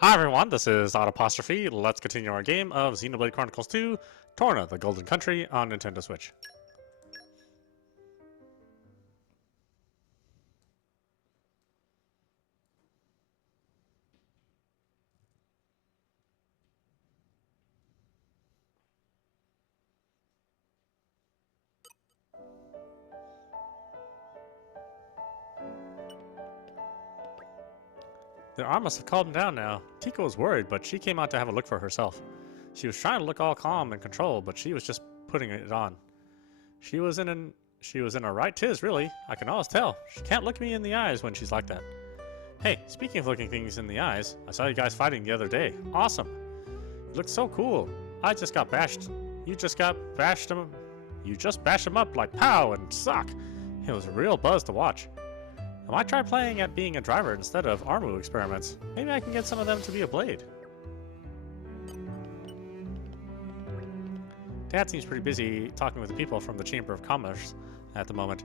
Hi everyone, this is audap. Let's continue our game of Xenoblade Chronicles 2, Torna, the Golden Country on Nintendo Switch. The arm must have calmed down now. Tika was worried, but she came out to have a look for herself. She was trying to look all calm and controlled, but she was just putting it on. She was in a right tiz, really. I can always tell. She can't look me in the eyes when she's like that. Hey, speaking of looking things in the eyes, I saw you guys fighting the other day. Awesome. You looked so cool. I just got bashed. You just bashed him up like pow and suck. It was a real buzz to watch. I might try playing at being a driver instead of Armu experiments. Maybe I can get some of them to be a blade. Dad seems pretty busy talking with the people from the Chamber of Commerce at the moment.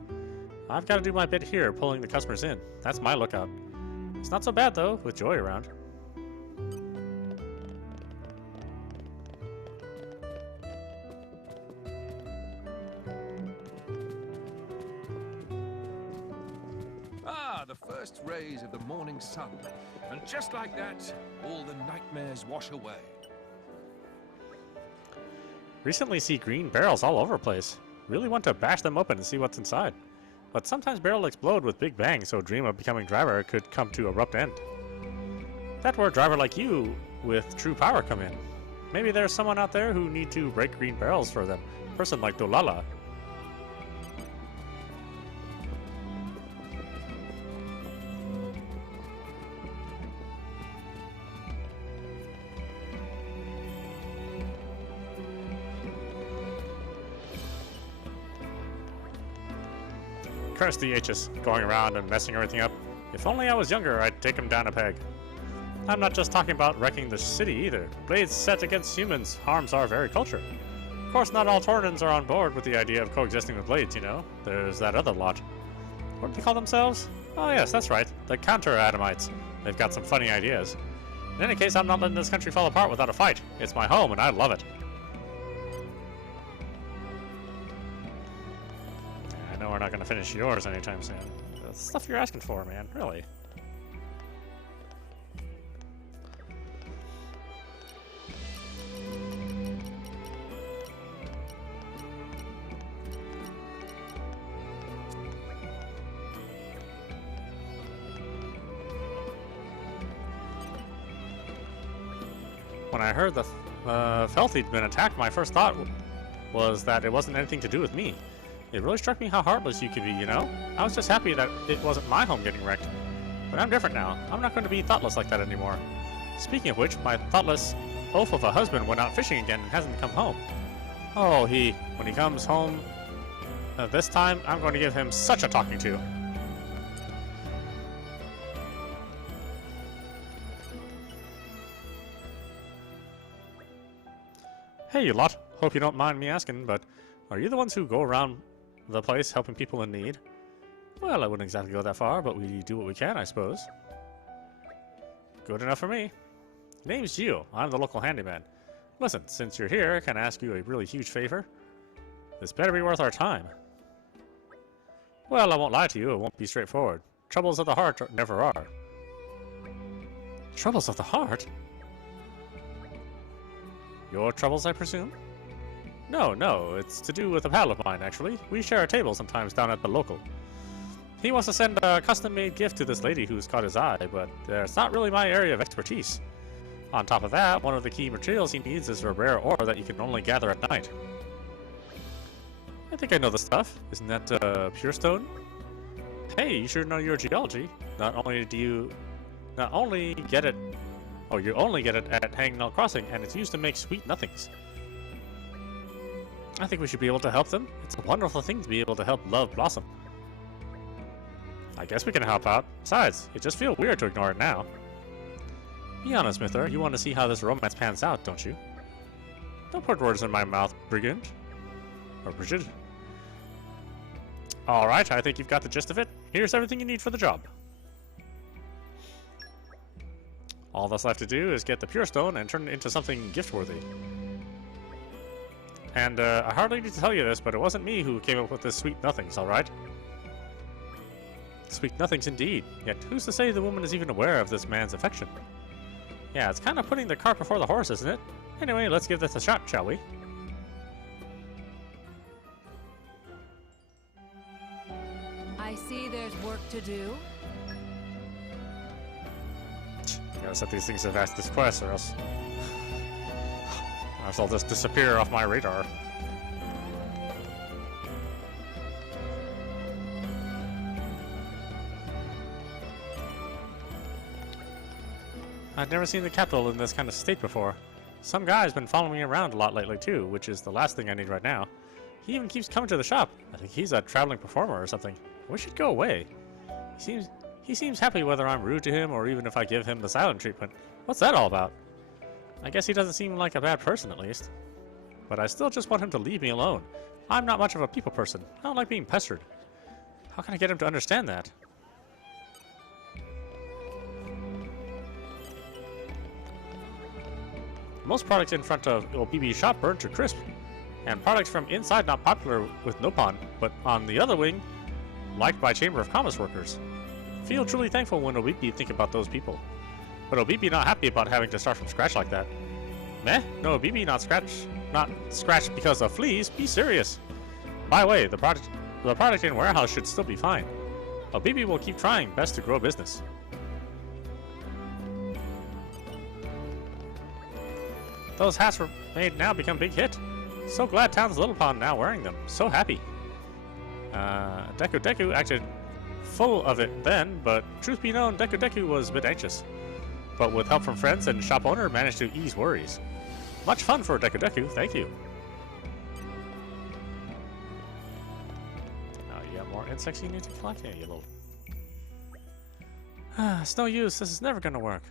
I've got to do my bit here, pulling the customers in. That's my lookout. It's not so bad, though, with Joy around. The first rays of the morning sun, and just like that, all the nightmares wash away. Recently see green barrels all over the place. Really want to bash them open and see what's inside. But sometimes barrels explode with big bangs, so a dream of becoming driver could come to abrupt end. That's where a driver like you with true power come in. Maybe there's someone out there who need to break green barrels for them. A person like Dolala. Curse the H's, going around and messing everything up. If only I was younger, I'd take him down a peg. I'm not just talking about wrecking the city either. Blades set against humans harms our very culture. Of course, not all Tornans are on board with the idea of coexisting with blades, you know. There's that other lot. What do they call themselves? Oh yes, that's right. The counter-Adamites. They've got some funny ideas. In any case, I'm not letting this country fall apart without a fight. It's my home and I love it. I know we're not going to finish yours anytime soon. That's the stuff you're asking for, man. Really. When I heard the Felthi'd been attacked, my first thought was that it wasn't anything to do with me. It really struck me how heartless you could be, you know? I was just happy that it wasn't my home getting wrecked. But I'm different now. I'm not going to be thoughtless like that anymore. Speaking of which, my thoughtless oaf of a husband went out fishing again and hasn't come home. Oh, when he comes home this time, I'm going to give him such a talking to. Hey, you lot. Hope you don't mind me asking, but are you the ones who go around the place helping people in need? Well, I wouldn't exactly go that far, but we do what we can, I suppose. Good enough for me. Name's Gio. I'm the local handyman. Listen, since you're here, can I ask you a really huge favor? This better be worth our time. Well, I won't lie to you, it won't be straightforward. Troubles of the heart never are. Troubles of the heart? Your troubles, I presume? No, it's to do with a pal of mine, actually. We share a table sometimes down at the local. He wants to send a custom-made gift to this lady who's caught his eye, but it's not really my area of expertise. On top of that, one of the key materials he needs is a rare ore that you can only gather at night. I think I know the stuff. Isn't that pure stone? Hey, you sure know your geology. You only get it at Hangnail Crossing, and it's used to make sweet nothings. I think we should be able to help them. It's a wonderful thing to be able to help love blossom. I guess we can help out. Besides, it just feels weird to ignore it now. Be honest, Mither, you want to see how this romance pans out, don't you? Don't put words in my mouth, Brigand. Or Brigid. Alright, I think you've got the gist of it. Here's everything you need for the job. All that's left to do is get the Pure Stone and turn it into something gift-worthy. And I hardly need to tell you this, but it wasn't me who came up with this sweet nothings, alright? Sweet nothings indeed. Yet who's to say the woman is even aware of this man's affection? Yeah, it's kind of putting the cart before the horse, isn't it? Anyway, let's give this a shot, shall we? I see there's work to do. Gotta set these things to fastest quest, or else I'll just disappear off my radar. I've never seen the capital in this kind of state before. Some guy's been following me around a lot lately too, which is the last thing I need right now. He even keeps coming to the shop. I think he's a traveling performer or something. We should go away. He seems happy whether I'm rude to him or even if I give him the silent treatment. What's that all about? I guess he doesn't seem like a bad person at least. But I still just want him to leave me alone. I'm not much of a people person. I don't like being pestered. How can I get him to understand that? Most products in front of BB's shop burn to crisp, and products from inside not popular with Nopon, but on the other wing, liked by Chamber of Commerce workers. Feel truly thankful when OBP think about those people. But OBP not happy about having to start from scratch like that. Meh? No, OBP not scratched because of fleas? Be serious. By the way, the product in warehouse should still be fine. OBP will keep trying best to grow business. Those hats were made now become big hit. So glad Town's Little Pond now wearing them. So happy. Deku acted full of it then, but truth be known, Deku was a bit anxious. But with help from friends and shop owner, managed to ease worries. Much fun for Deku, thank you. Oh, you got more insects you need to collect? Yeah, you little... It's no use, this is never gonna work.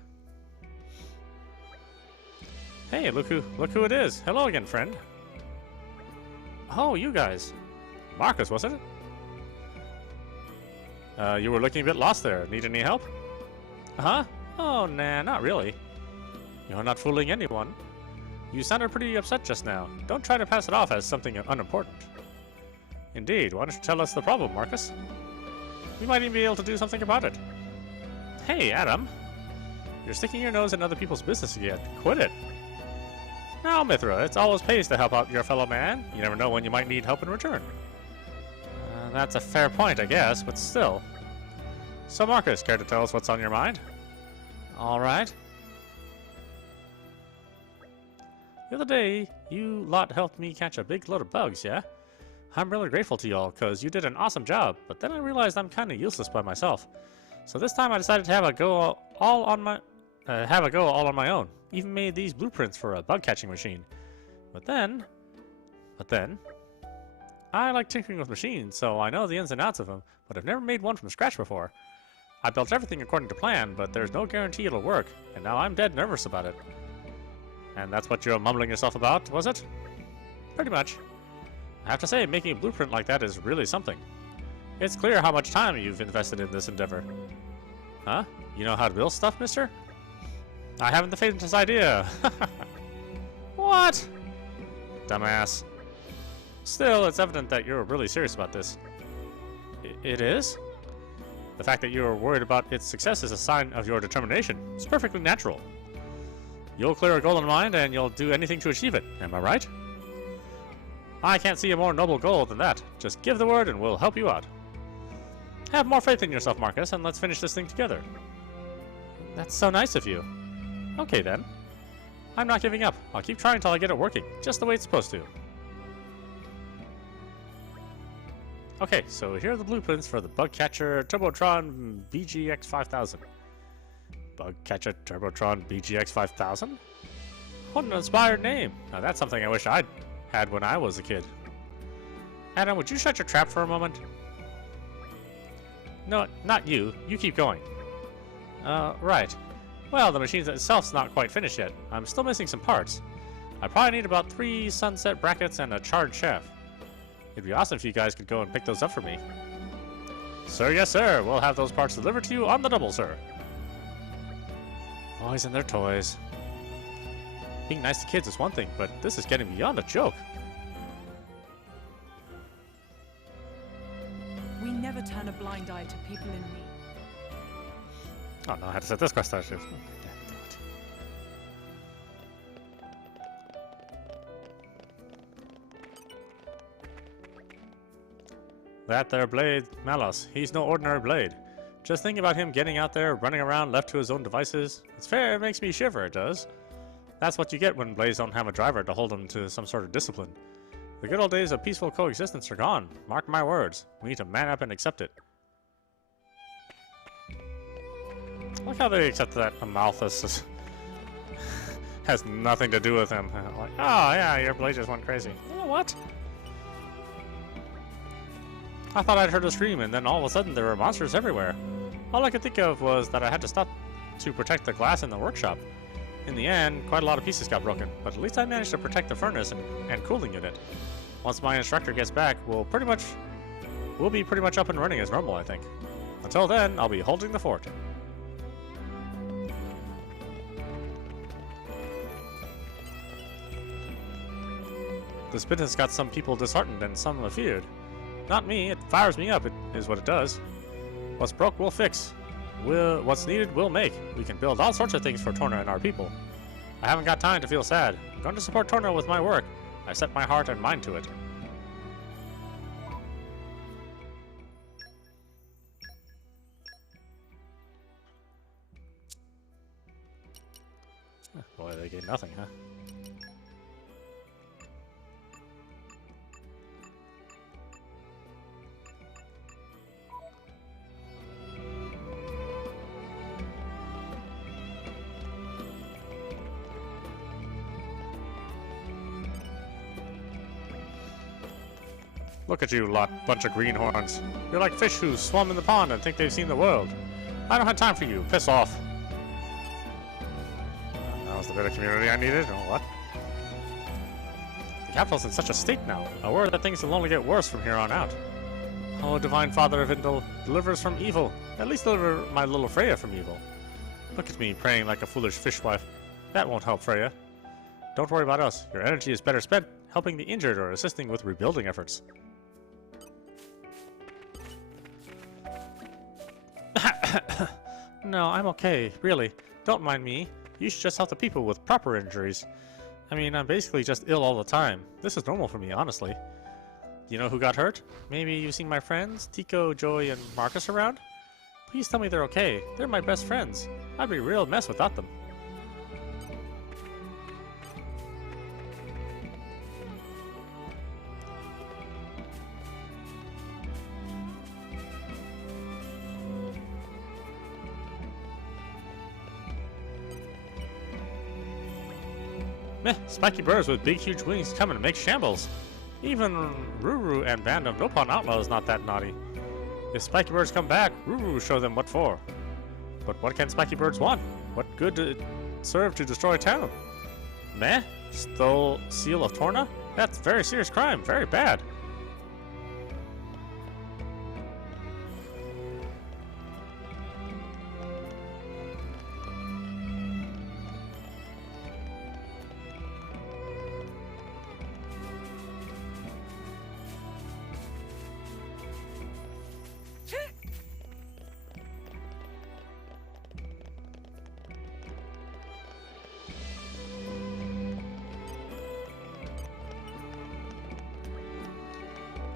Hey, look who it is. Hello again, friend. Oh, you guys. Marcus, wasn't it? You were looking a bit lost there. Need any help? Huh? Oh, nah, not really. You're not fooling anyone. You sounded pretty upset just now. Don't try to pass it off as something unimportant. Indeed, why don't you tell us the problem, Marcus? We might even be able to do something about it. Hey, Adam. You're sticking your nose in other people's business again. Quit it. Now, Mithra, it's always pays to help out your fellow man. You never know when you might need help in return. That's a fair point, I guess, but still. So, Marcus, care to tell us what's on your mind? All right. The other day, you lot helped me catch a big load of bugs, yeah? I'm really grateful to y'all, because you did an awesome job, but then I realized I'm kind of useless by myself. So this time I decided to have a go all on my own. Even made these blueprints for a bug catching machine. But then, I like tinkering with machines, so I know the ins and outs of them, but I've never made one from scratch before. I built everything according to plan, but there's no guarantee it'll work, and now I'm dead nervous about it. And that's what you're mumbling yourself about, was it? Pretty much. I have to say, making a blueprint like that is really something. It's clear how much time you've invested in this endeavor. Huh? You know how to build stuff, mister? I haven't the faintest idea. What? Dumbass. Still, it's evident that you're really serious about this. It is? The fact that you're worried about its success is a sign of your determination. It's perfectly natural. You'll clear a goal in mind and you'll do anything to achieve it. Am I right? I can't see a more noble goal than that. Just give the word and we'll help you out. Have more faith in yourself, Marcus, and let's finish this thing together. That's so nice of you. Okay, then. I'm not giving up. I'll keep trying until I get it working, just the way it's supposed to. Okay, so here are the blueprints for the Bugcatcher Turbotron BGX 5000. Bugcatcher Turbotron BGX 5000? What an inspired name! Now that's something I wish I'd had when I was a kid. Adam, would you shut your trap for a moment? No, not you. You keep going. Right. Well, the machine itself's not quite finished yet. I'm still missing some parts. I probably need about 3 sunset brackets and a charred shaft. It'd be awesome if you guys could go and pick those up for me. Sir, yes sir. We'll have those parts delivered to you on the double, sir. Boys and their toys. Being nice to kids is one thing, but this is getting beyond a joke. We never turn a blind eye to people in need. Oh no, I had to set this quest out. That there blade, Malos, he's no ordinary blade. Just think about him getting out there, running around left to his own devices. It's fair, it makes me shiver, it does. That's what you get when blades don't have a driver to hold them to some sort of discipline. The good old days of peaceful coexistence are gone. Mark my words. We need to man up and accept it. Look how they accept that Amalthus has nothing to do with him. Like, oh yeah, your blade just went crazy. You know what? I thought I'd heard a scream, and then all of a sudden there were monsters everywhere. All I could think of was that I had to stop to protect the glass in the workshop. In the end, quite a lot of pieces got broken, but at least I managed to protect the furnace and cooling unit. Once my instructor gets back, we'll be pretty much up and running as normal, I think. Until then, I'll be holding the fort. This bit has got some people disheartened and some afeared. Not me, it fires me up, it is what it does. What's broke, we'll fix. What's needed, we'll make. We can build all sorts of things for Torna and our people. I haven't got time to feel sad. I'm going to support Torna with my work. I set my heart and mind to it. Boy, they get nothing, huh? Look at you lot, bunch of greenhorns. You're like fish who swum in the pond and think they've seen the world. I don't have time for you. Piss off. That was the bit of community I needed, or what? The capital's in such a state now. I worry that things will only get worse from here on out. Oh, divine father of Indal, deliver us from evil. At least deliver my little Freya from evil. Look at me praying like a foolish fishwife. That won't help Freya. Don't worry about us. Your energy is better spent helping the injured or assisting with rebuilding efforts. No, I'm okay, really. Don't mind me. You should just help the people with proper injuries. I mean, I'm basically just ill all the time. This is normal for me, honestly. You know who got hurt? Maybe you've seen my friends, Tico, Joy, and Marcus around? Please tell me they're okay. They're my best friends. I'd be a real mess without them. Meh, spiky birds with big huge wings come and make shambles. Even Ruru and band of Nopon outlaws not that naughty. If spiky birds come back, Ruru will show them what for. But what can spiky birds want? What good did it serve to destroy a town? Meh? Stole seal of Torna? That's very serious crime, very bad.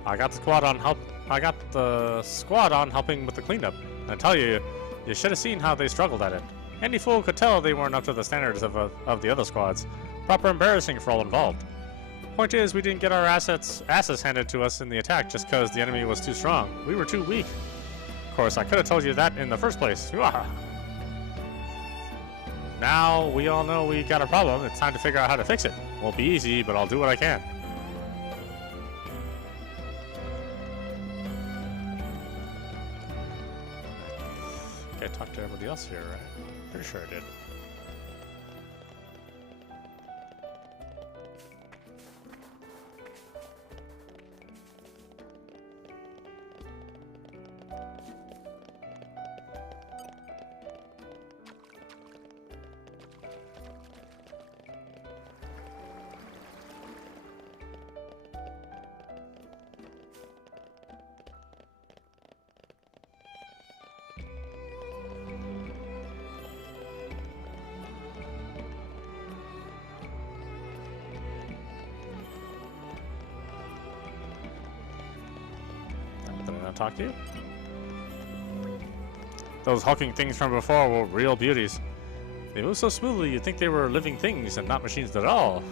I got the squad on helping with the cleanup. I tell you, you should have seen how they struggled at it. Any fool could tell they weren't up to the standards of the other squads. Proper embarrassing for all involved. Point is, we didn't get our asses handed to us in the attack just because the enemy was too strong. We were too weak. Of course, I could have told you that in the first place. Now we all know we got a problem. It's time to figure out how to fix it. Won't be easy, but I'll do what I can. I talked to everybody else here, right? Pretty sure I did. to talk to you? Those hulking things from before were real beauties. They move so smoothly you'd think they were living things and not machines at all.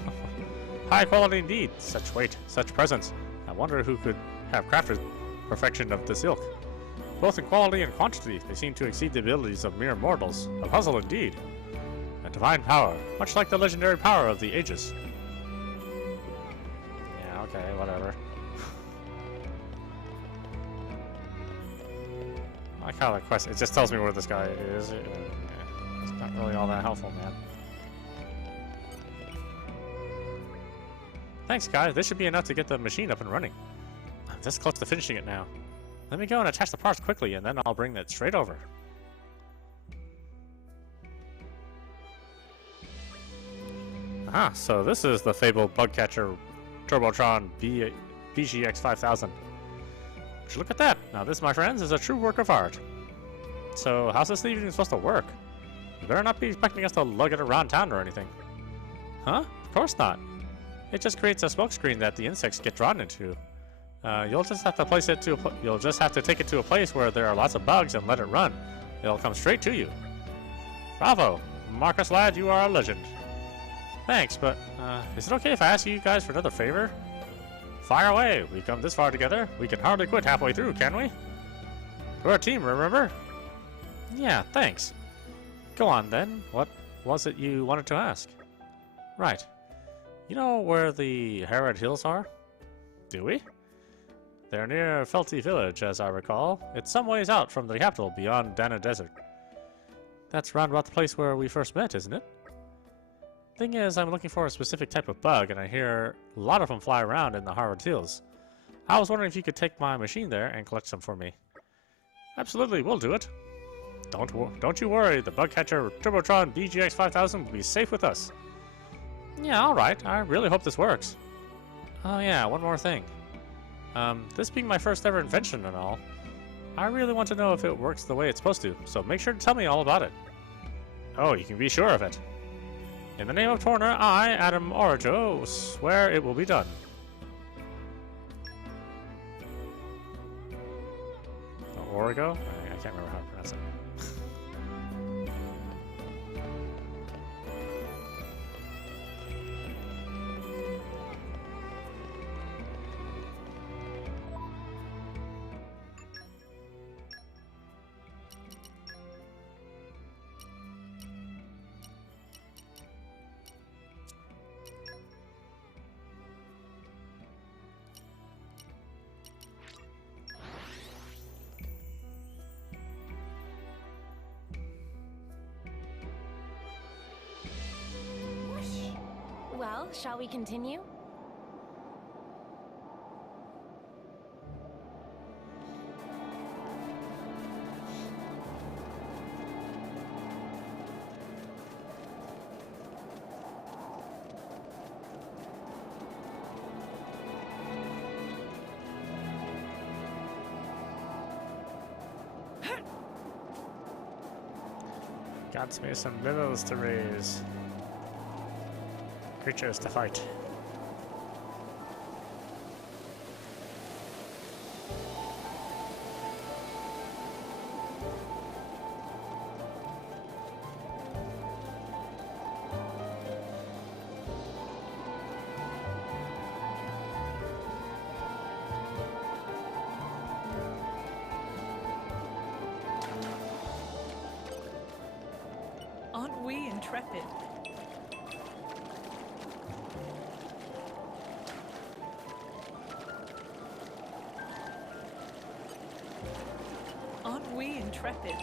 High quality indeed. Such weight, such presence. I wonder who could have crafted perfection of this ilk. Both in quality and quantity, they seem to exceed the abilities of mere mortals. A puzzle indeed. A divine power, much like the legendary power of the ages. Yeah, okay, whatever. I like how that quest, it just tells me where this guy is. It's not really all that helpful, man. Thanks, guys. This should be enough to get the machine up and running. I'm this close to finishing it now. Let me go and attach the parts quickly, and then I'll bring it straight over. Aha, so this is the fabled bug catcher Turbotron BGX 5000. Would you look at that? Now this, my friends, is a true work of art. So how's this even supposed to work? You better not be expecting us to lug it around town or anything. Huh? Of course not. It just creates a smoke screen that the insects get drawn into. You'll just have to place it to you'll just have to take it to a place where there are lots of bugs and let it run. It'll come straight to you. Bravo, Marcus lad, you are a legend. Thanks, but is it okay if I ask you guys for another favor? Fire away. We've come this far together. We can hardly quit halfway through, can we? We're a team, remember? Yeah, thanks. Go on then. What was it you wanted to ask? Right. You know where the Harrod Hills are? Do we? They're near Felty Village, as I recall. It's some ways out from the capital, beyond Dana Desert. That's round about the place where we first met, isn't it? Thing is, I'm looking for a specific type of bug, and I hear a lot of them fly around in the Harrod Hills. I was wondering if you could take my machine there and collect some for me. Absolutely, we'll do it. Don't you worry, the bug catcher Turbotron BGX 5000 will be safe with us. Yeah, alright, I really hope this works. Oh yeah, one more thing. This being my first ever invention and all, I really want to know if it works the way it's supposed to, so make sure to tell me all about it. Oh, you can be sure of it. In the name of Torna, I, Adam Origo, swear it will be done. Origo? I can't remember how to pronounce it. Well, shall we continue? Got me some levels to raise. Creatures to fight. Aren't we intrepid? Aren't we intrepid?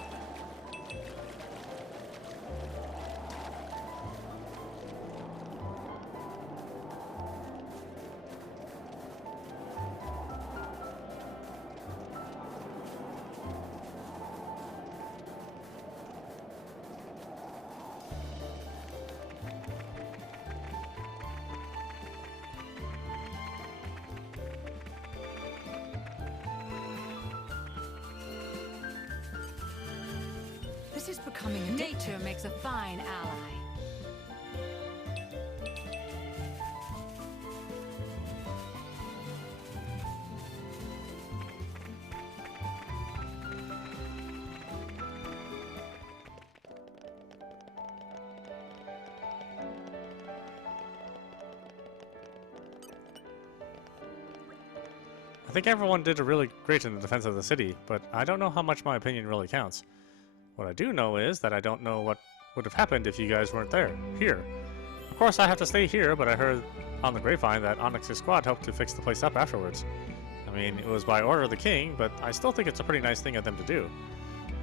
This is becoming addictive. Nature makes a fine ally. I think everyone did a really great in the defense of the city, but I don't know how much my opinion really counts. What I do know is that I don't know what would have happened if you guys weren't here. Of course, I have to stay here, but I heard on the grapevine that Onyx's squad helped to fix the place up afterwards. I mean, it was by order of the king, but I still think it's a pretty nice thing of them to do.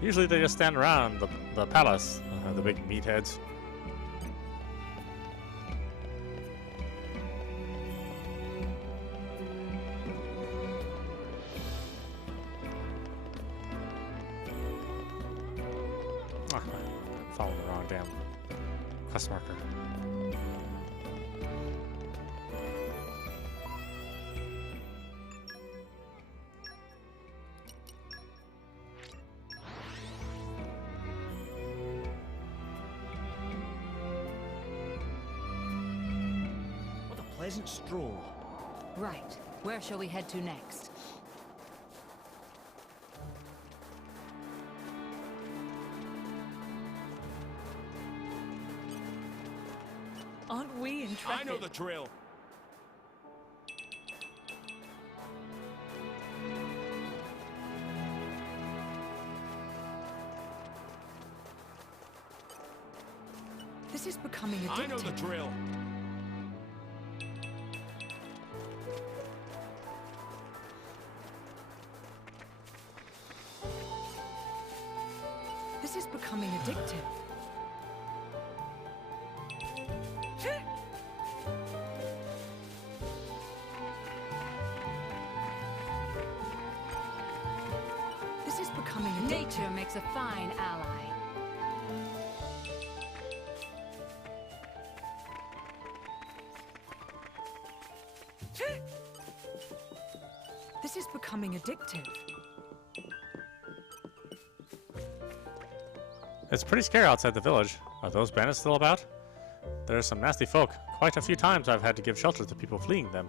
Usually they just stand around the palace, the big meatheads. Following the wrong damn quest marker. What a pleasant stroll. Right. Where shall we head to next? Aren't we intrepid? I know the drill. This is becoming addictive. I know the drill. This is becoming addictive. This is becoming addictive. Nature makes a fine ally. This is becoming addictive. It's pretty scary outside the village. Are those bandits still about? There are some nasty folk. Quite a few times I've had to give shelter to people fleeing them.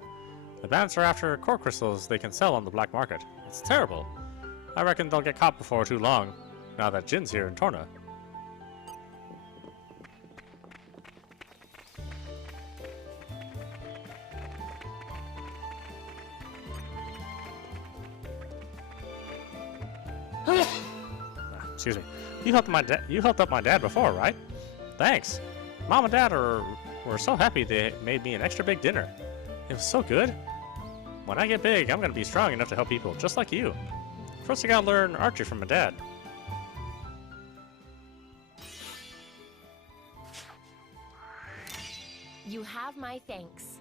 The bandits are after core crystals they can sell on the black market. It's terrible. I reckon they'll get caught before too long, now that Jin's here in Torna. Excuse me. You helped up my dad before, right? Thanks. Mom and Dad were so happy they made me an extra big dinner. It was so good. When I get big, I'm gonna be strong enough to help people, just like you. First, I gotta learn archery from my dad. You have my thanks.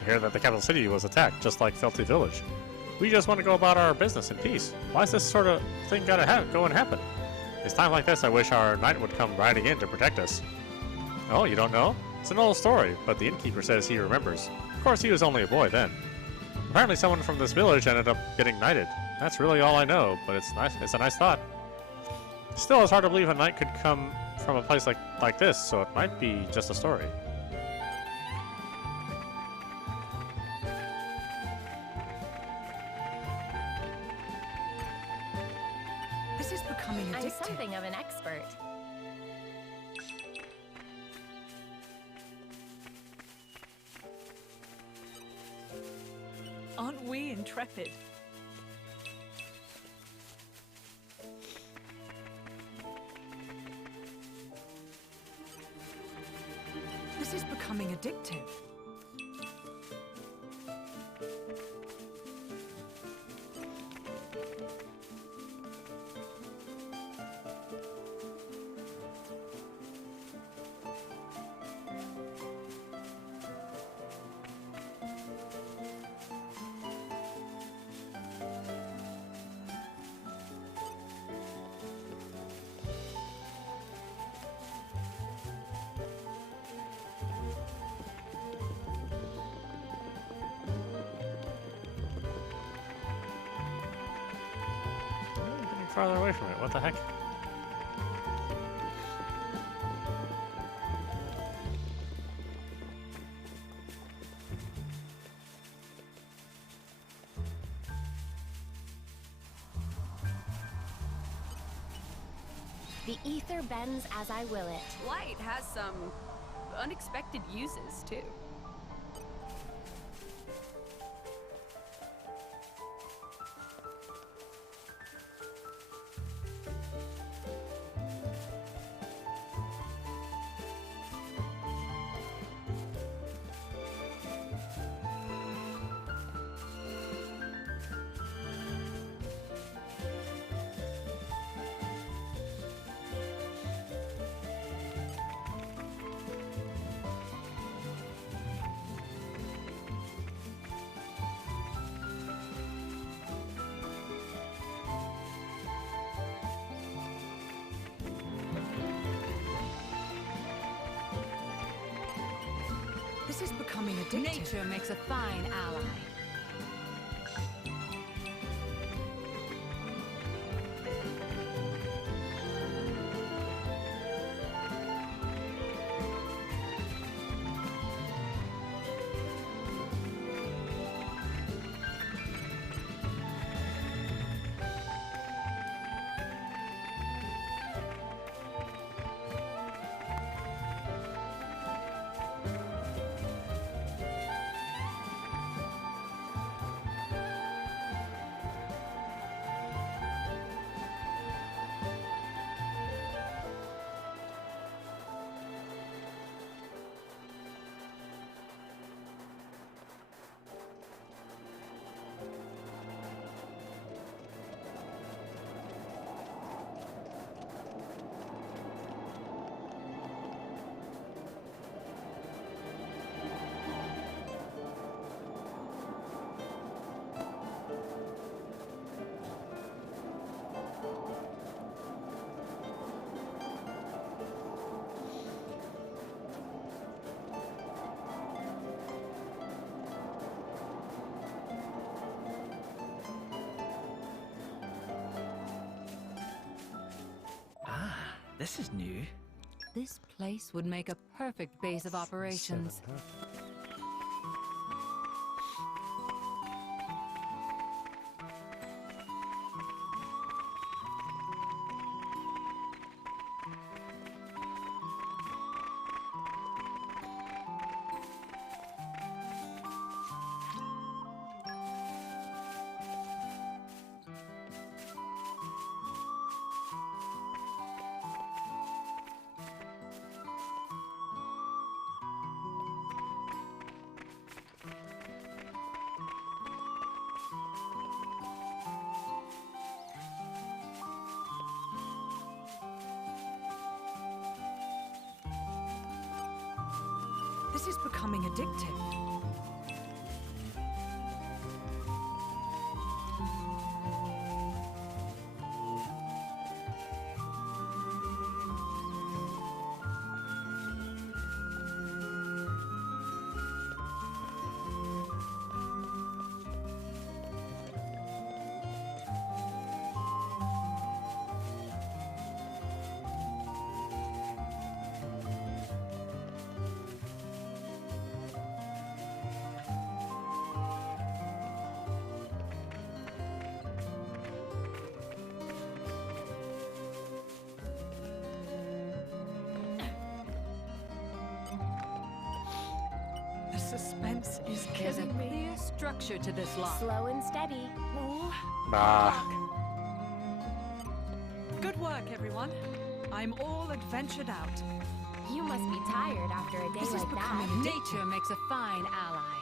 I hear that the capital city was attacked, just like Felty Village. We just want to go about our business in peace. Why is this sort of thing gotta go and happen? It's time like this I wish our knight would come riding in to protect us. Oh, you don't know? It's an old story, but the innkeeper says he remembers. Of course, he was only a boy then. Apparently someone from this village ended up getting knighted. That's really all I know, but it's nice. It's a nice thought. Still, it's hard to believe a knight could come from a place like this, so it might be just a story. This is becoming I'm addictive. something of an expert. Aren't we intrepid? This is becoming addictive. Farther away from it, what the heck? The ether bends as I will it. Light has some unexpected uses, too. This is becoming addictive. Nature makes a fine ally. This is new. This place would make a perfect base of operations. This is becoming addictive. The suspense is There's a killing me. clear structure to this lock. Slow and steady. Oh, Ah. good work, everyone. I'm all adventured out. You must be tired after a day This is like becoming that. Nature makes a fine ally.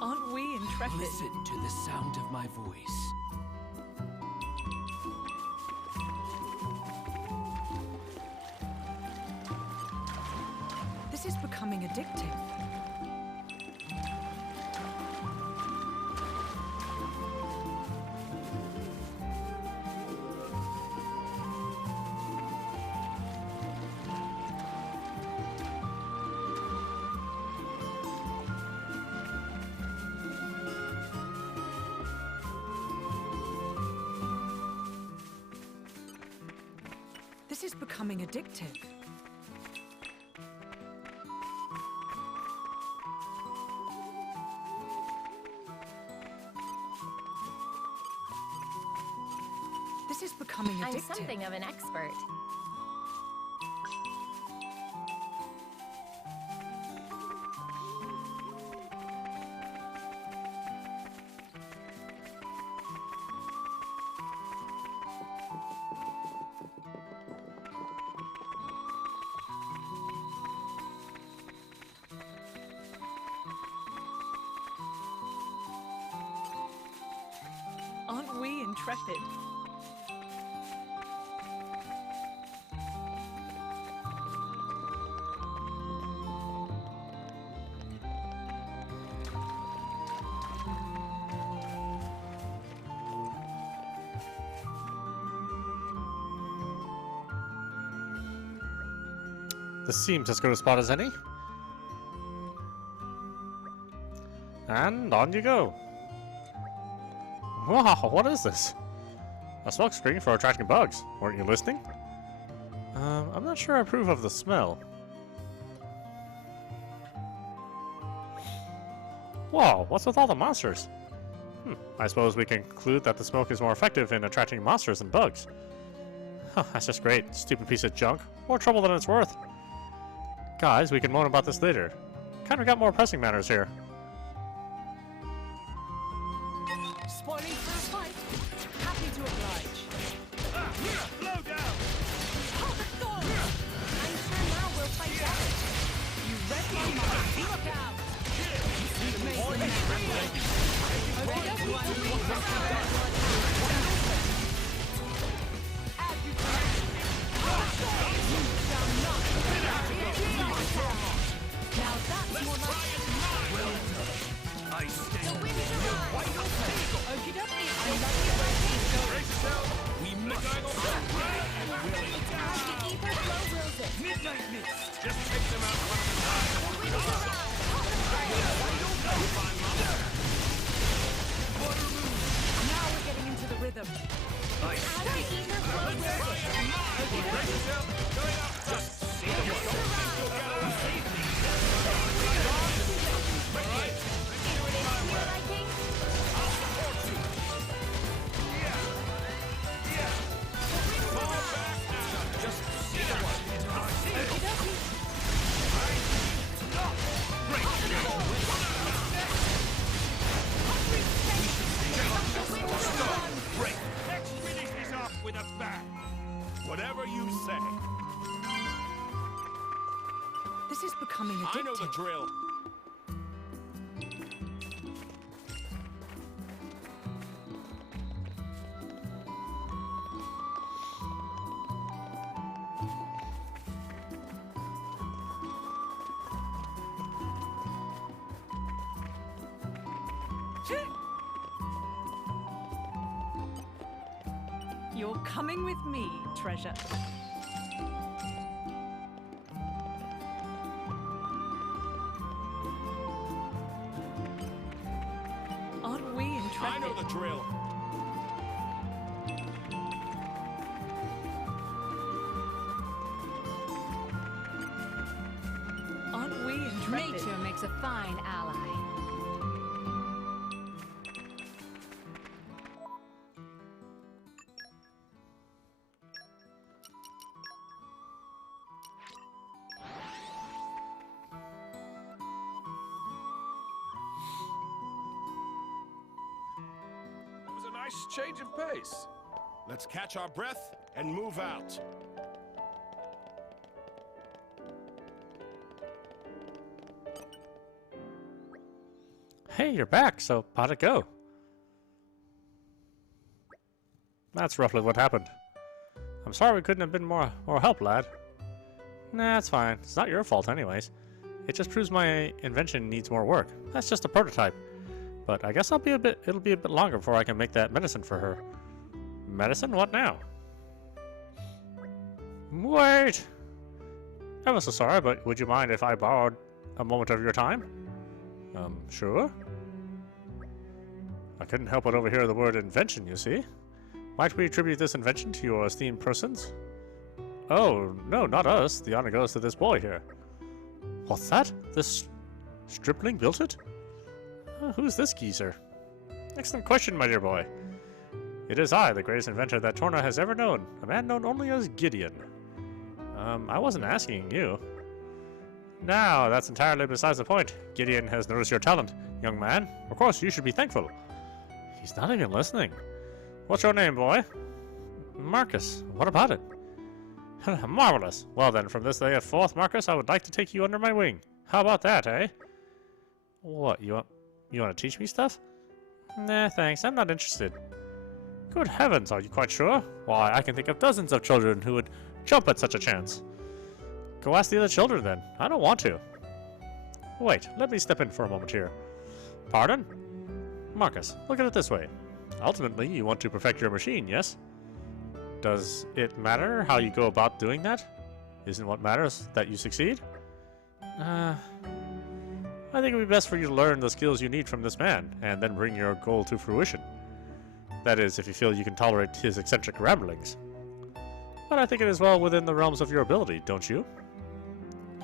Aren't we intrepid? Listen to the sound of my voice. This is becoming addictive. This is becoming addictive. This is becoming I'm addictive. something of an expert. Aren't we intrepid? This seems as good a spot as any. And on you go. Wow, what is this? A smoke screen for attracting bugs. Weren't you listening? I'm not sure I approve of the smell. Whoa, what's with all the monsters? I suppose we can conclude that the smoke is more effective in attracting monsters than bugs. Huh, that's just great. Stupid piece of junk. More trouble than it's worth. Guys, we can moan about this later. Kinda got more pressing matters here. Spoiling for a fight. Happy to oblige. Blow down! Hold the thorns! I'm sure now we'll fight better. You read my mind. Look out! Now that's more like I stay. okie dokie. I love you, my king. Brace yourself. We must. As the ether flow wills it. Midnight mist. Just take them out one at a time. Now we're getting into the rhythm. As the ether flow wills it. Brace yourself. Going up. Just see Feel like king? Break. Let's finish this off with a bang. Whatever you say. This is becoming addictive. I know the drill. You're coming with me, treasure. Aren't we intrepid? I know the drill. Aren't we intrepid? Nature makes a fine ally. It was a nice change of pace. Let's catch our breath and move out. Hey, you're back, so how'd it go? That's roughly what happened. I'm sorry we couldn't have been more help, lad. Nah, it's fine. It's not your fault anyways. It just proves my invention needs more work. That's just a prototype. But I guess it'll be a bit longer before I can make that medicine for her. Medicine? What now? Wait! I'm so sorry, but would you mind if I borrowed a moment of your time? Sure. I couldn't help but overhear the word invention, you see. Might we attribute this invention to your esteemed persons? Oh, no, not us. The honor goes to this boy here. What's that? This stripling built it? Who's this geezer? Excellent question, my dear boy. It is I, the greatest inventor that Torna has ever known, a man known only as Gideon. I wasn't asking you. Now, that's entirely besides the point. Gideon has noticed your talent, young man. Of course, you should be thankful. He's not even listening. What's your name, boy? Marcus. What about it? Marvelous. Well then, from this day forth, Marcus, I would like to take you under my wing. How about that, eh? What, you want to teach me stuff? Nah, thanks. I'm not interested. Good heavens, are you quite sure? Why, I can think of dozens of children who would jump at such a chance. Go ask the other children then. I don't want to. Wait, let me step in for a moment here. Pardon? Marcus, look at it this way. Ultimately, you want to perfect your machine, yes? Does it matter how you go about doing that? Isn't what matters that you succeed? I think it would be best for you to learn the skills you need from this man, and then bring your goal to fruition. That is, if you feel you can tolerate his eccentric ramblings. But I think it is well within the realms of your ability, don't you?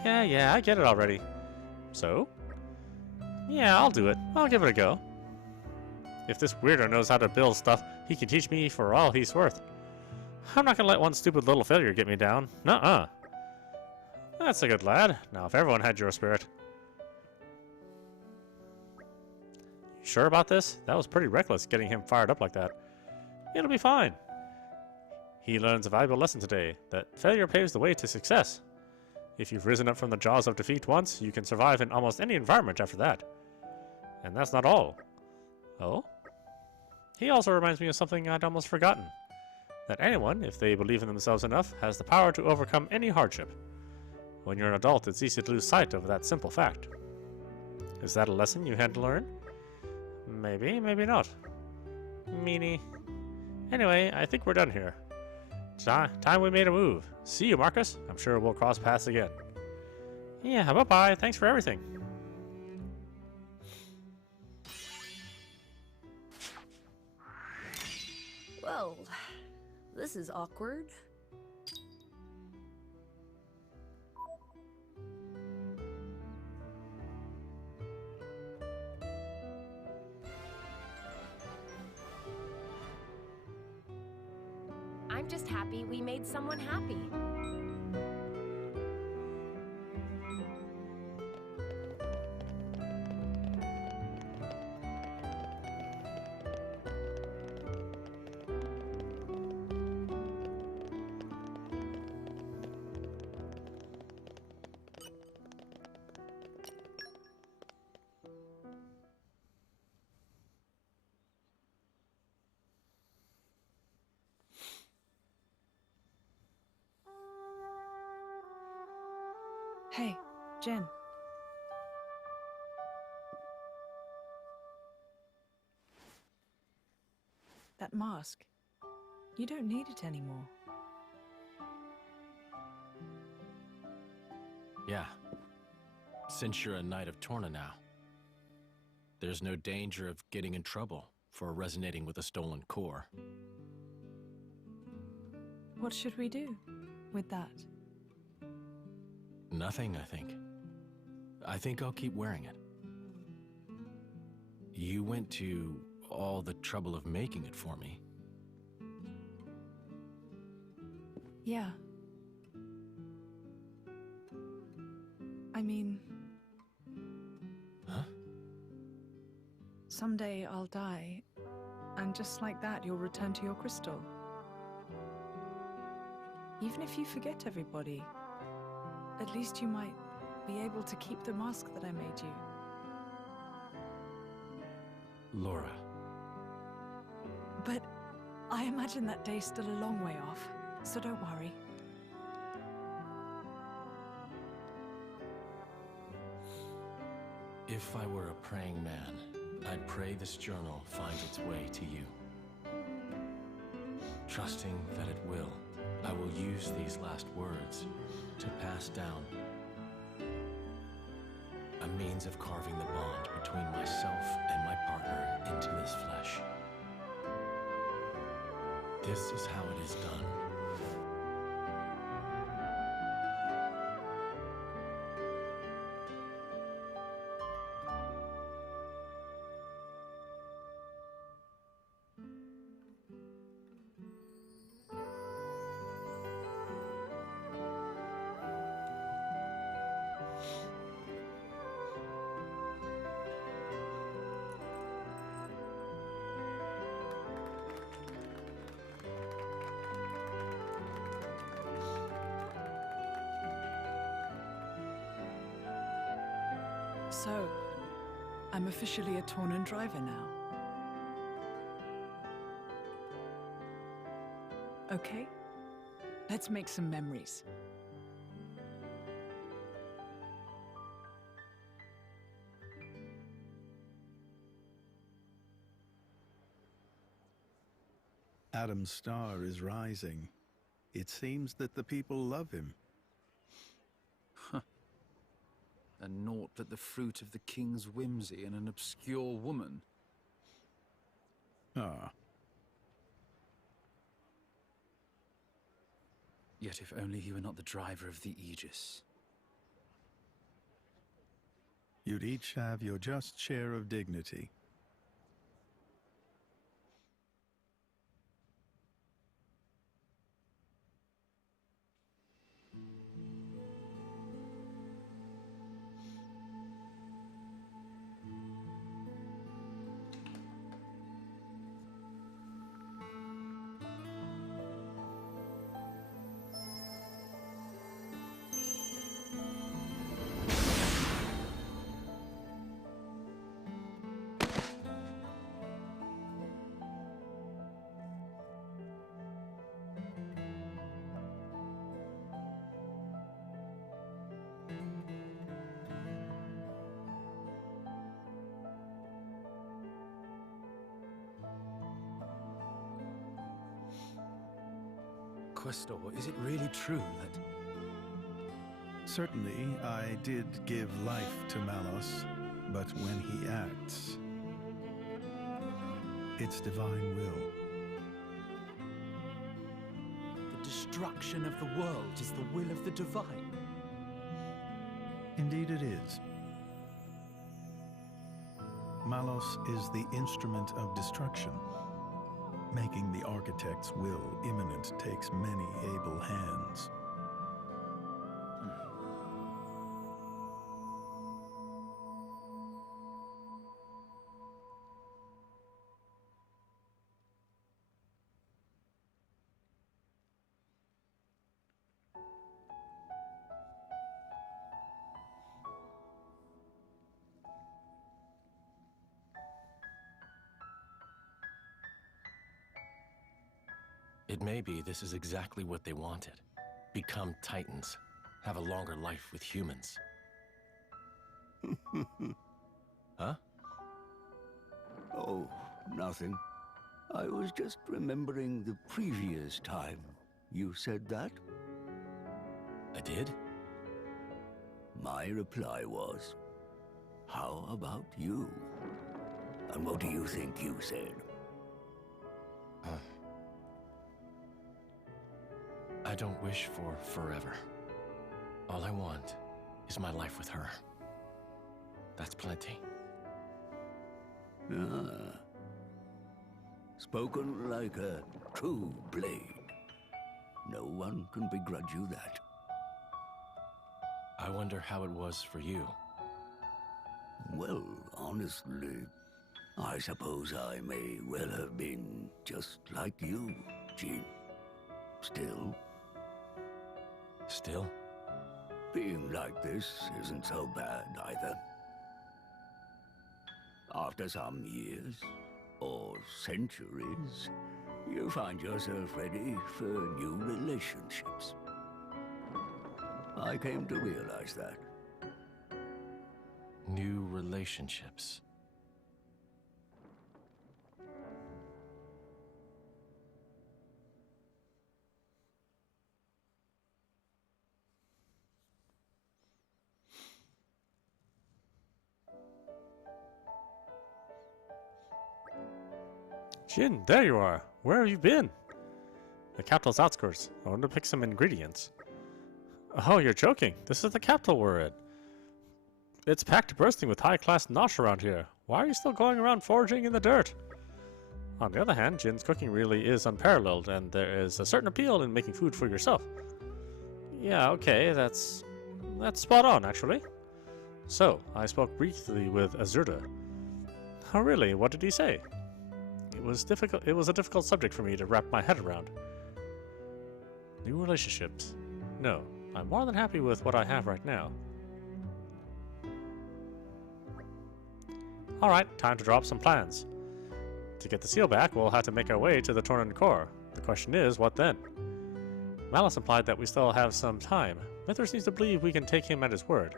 Yeah, I get it already. So? Yeah, I'll do it. I'll give it a go. If this weirdo knows how to build stuff, he can teach me for all he's worth. I'm not gonna let one stupid little failure get me down. Nuh-uh. That's a good lad. Now, if everyone had your spirit. You sure about this? That was pretty reckless, getting him fired up like that. It'll be fine. He learns a valuable lesson today, that failure paves the way to success. If you've risen up from the jaws of defeat once, you can survive in almost any environment after that. And that's not all. Oh? He also reminds me of something I'd almost forgotten. That anyone, if they believe in themselves enough, has the power to overcome any hardship. When you're an adult, it's easy to lose sight of that simple fact. Is that a lesson you had to learn? Maybe, maybe not. Meanie. Anyway, I think we're done here. Time we made a move. See you, Marcus. I'm sure we'll cross paths again. Yeah, bye-bye. Thanks for everything. Well, this is awkward. I'm just happy we made someone happy. Hey, Jen. That mask. You don't need it anymore. Yeah. Since you're a Knight of Torna now, there's no danger of getting in trouble for resonating with a stolen core. What should we do with that? Nothing, I think. I think I'll keep wearing it. You went to all the trouble of making it for me. Yeah. I mean... Huh? Someday I'll die, and just like that you'll return to your crystal. Even if you forget everybody, at least you might be able to keep the mask that I made you. Laura. But I imagine that day's still a long way off, so don't worry. If I were a praying man, I'd pray this journal finds its way to you. Trusting that it will, I will use these last words to pass down a means of carving the bond between myself and my partner into this flesh. This is how it is done. So, I'm officially a Tornan driver now. Okay, let's make some memories. Adam's star is rising. It seems that the people love him. And naught but the fruit of the king's whimsy and an obscure woman. Ah. Yet if only he were not the driver of the Aegis. You'd each have your just share of dignity. Questor, is it really true that... Certainly, I did give life to Malos, but when he acts, it's divine will. The destruction of the world is the will of the divine? Indeed it is. Malos is the instrument of destruction. Making the architect's will imminent takes many able hands. It may be this is exactly what they wanted. Become Titans. Have a longer life with humans. Huh? Oh, nothing. I was just remembering the previous time you said that. I did? My reply was, how about you? And what do you think you said? I don't wish for forever. All I want is my life with her. That's plenty. Ah. Spoken like a true blade. No one can begrudge you that. I wonder how it was for you. Well, honestly, I suppose I may well have been just like you, Jean. Still, being like this isn't so bad either. After some years, or centuries, you find yourself ready for new relationships. I came to realize that. New relationships. Jin, there you are. Where have you been? The capital's outskirts. I want to pick some ingredients. Oh, you're joking. This is the capital we're in. It's packed to bursting with high-class nosh around here. Why are you still going around foraging in the dirt? On the other hand, Jin's cooking really is unparalleled, and there is a certain appeal in making food for yourself. Yeah, okay, that's spot on, actually. So, I spoke briefly with Azurda. Oh, really? What did he say? It was a difficult subject for me to wrap my head around. New relationships. No, I'm more than happy with what I have right now. Alright, time to draw up some plans. To get the seal back, we'll have to make our way to the Tornan core. The question is, what then? Malice implied that we still have some time. Mithras seems to believe we can take him at his word.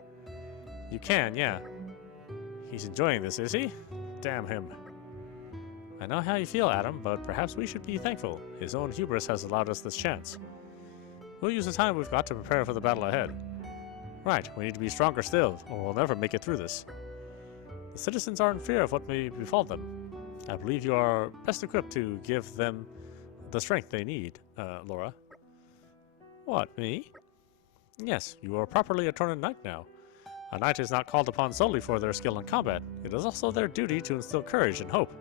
You can, yeah. He's enjoying this, is he? Damn him. I know how you feel, Adam, but perhaps we should be thankful. His own hubris has allowed us this chance. We'll use the time we've got to prepare for the battle ahead. Right, we need to be stronger still, or we'll never make it through this. The citizens are in fear of what may befall them. I believe you are best equipped to give them the strength they need, Laura. What, me? Yes, you are properly a Tornan knight now. A knight is not called upon solely for their skill in combat. It is also their duty to instill courage and hope.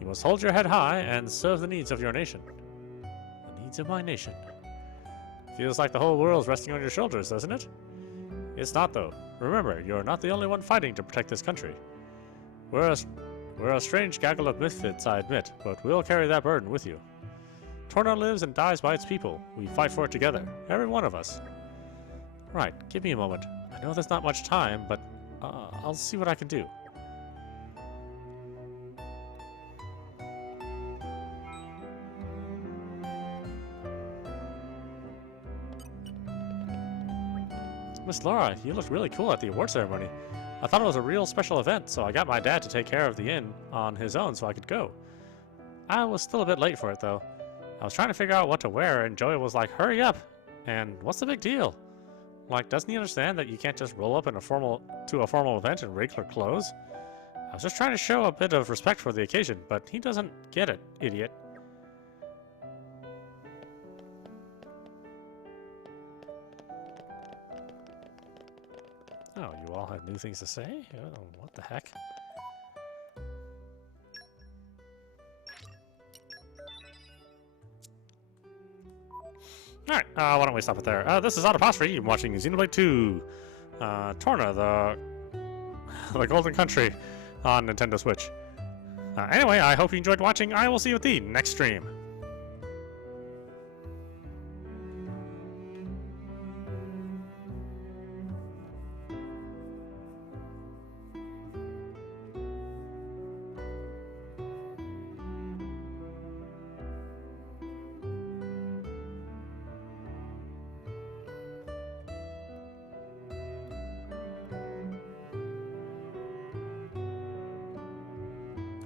You must hold your head high and serve the needs of your nation. The needs of my nation. Feels like the whole world's resting on your shoulders, doesn't it? It's not, though. Remember, you're not the only one fighting to protect this country. We're a strange gaggle of misfits, I admit, but we'll carry that burden with you. Torna lives and dies by its people. We fight for it together, every one of us. Right, give me a moment. I know there's not much time, but I'll see what I can do. Miss Laura, you looked really cool at the award ceremony. I thought it was a real special event, so I got my dad to take care of the inn on his own so I could go. I was still a bit late for it, though. I was trying to figure out what to wear, and Joey was like, hurry up! And what's the big deal? Like, doesn't he understand that you can't just roll up in a formal event in regular clothes? I was just trying to show a bit of respect for the occasion, but he doesn't get it, idiot. Oh, you all have new things to say? Oh, what the heck? Alright, why don't we stop it there? This is audap. You're watching Xenoblade 2. Torna, the Golden Country on Nintendo Switch. Anyway, I hope you enjoyed watching. I will see you at the next stream.